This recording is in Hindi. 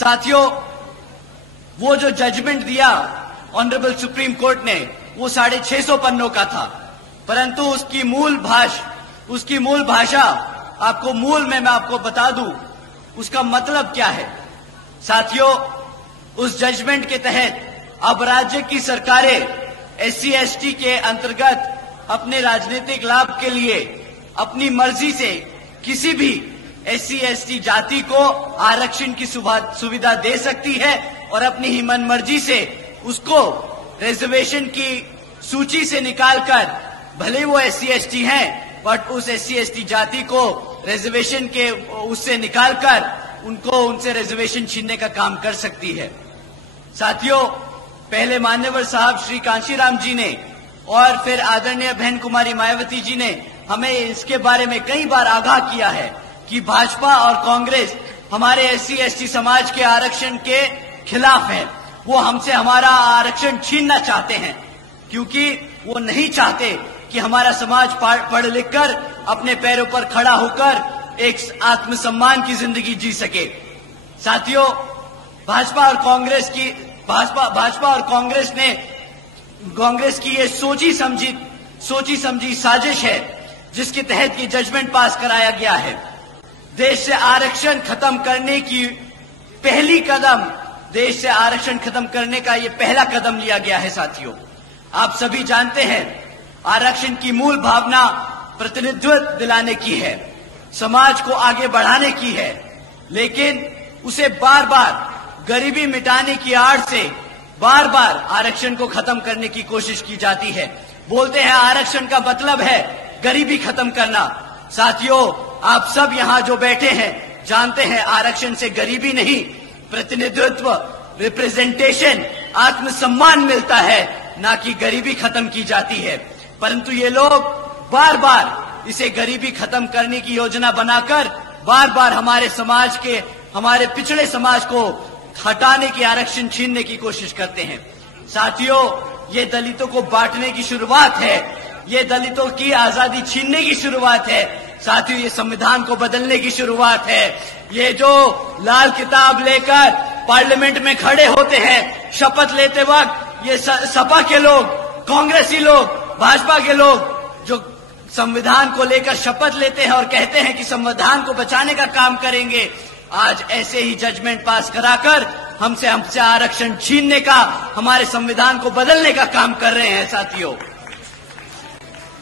साथियों, वो जो जजमेंट दिया ऑनरेबल सुप्रीम कोर्ट ने वो 650 पन्नों का था, परंतु उसकी मूल भाषा आपको मैं आपको बता दूं उसका मतलब क्या है। साथियों, उस जजमेंट के तहत अब राज्य की सरकारें SC/ST के अंतर्गत अपने राजनीतिक लाभ के लिए अपनी मर्जी से किसी भी SC/ST जाति को आरक्षण की सुविधा दे सकती है और अपनी ही मन मर्जी से उसको रिजर्वेशन की सूची से निकालकर, भले वो SC/ST हैं, बट उस SC/ST जाति को रिजर्वेशन के उससे निकालकर उनसे रिजर्वेशन छीनने का काम कर सकती है। साथियों, पहले मान्यवर साहब श्री कांशीराम जी ने और फिर आदरणीय बहन कुमारी मायावती जी ने हमें इसके बारे में कई बार आगाह किया है कि भाजपा और कांग्रेस हमारे SC/ST समाज के आरक्षण के खिलाफ है। वो हमसे हमारा आरक्षण छीनना चाहते हैं, क्योंकि वो नहीं चाहते कि हमारा समाज पढ़ लिखकर अपने पैरों पर खड़ा होकर एक आत्मसम्मान की जिंदगी जी सके। साथियों, भाजपा और कांग्रेस की ये सोची समझी साजिश है, जिसके तहत ये जजमेंट पास कराया गया है। देश से आरक्षण खत्म करने का ये पहला कदम लिया गया है। साथियों, आप सभी जानते हैं, आरक्षण की मूल भावना प्रतिनिधित्व दिलाने की है, समाज को आगे बढ़ाने की है, लेकिन उसे बार बार गरीबी मिटाने की आड़ से बार बार आरक्षण को खत्म करने की कोशिश की जाती है। बोलते हैं आरक्षण का मतलब है गरीबी खत्म करना। साथियों, आप सब यहाँ जो बैठे हैं जानते हैं आरक्षण से गरीबी नहीं, प्रतिनिधित्व, रिप्रेजेंटेशन, आत्मसम्मान मिलता है, ना कि गरीबी खत्म की जाती है। परंतु ये लोग बार बार इसे गरीबी खत्म करने की योजना बनाकर बार बार हमारे पिछड़े समाज को हटाने की, आरक्षण छीनने की कोशिश करते हैं। साथियों, ये दलितों को बांटने की शुरुआत है, ये दलितों की आजादी छीनने की शुरुआत है। साथियों, ये संविधान को बदलने की शुरुआत है। ये जो लाल किताब लेकर पार्लियामेंट में खड़े होते हैं शपथ लेते वक्त, ये सपा के लोग, कांग्रेसी लोग, भाजपा के लोग जो संविधान को लेकर शपथ लेते हैं और कहते हैं कि संविधान को बचाने का काम करेंगे, आज ऐसे ही जजमेंट पास कराकर हमसे आरक्षण छीनने का, हमारे संविधान को बदलने का काम कर रहे हैं। साथियों,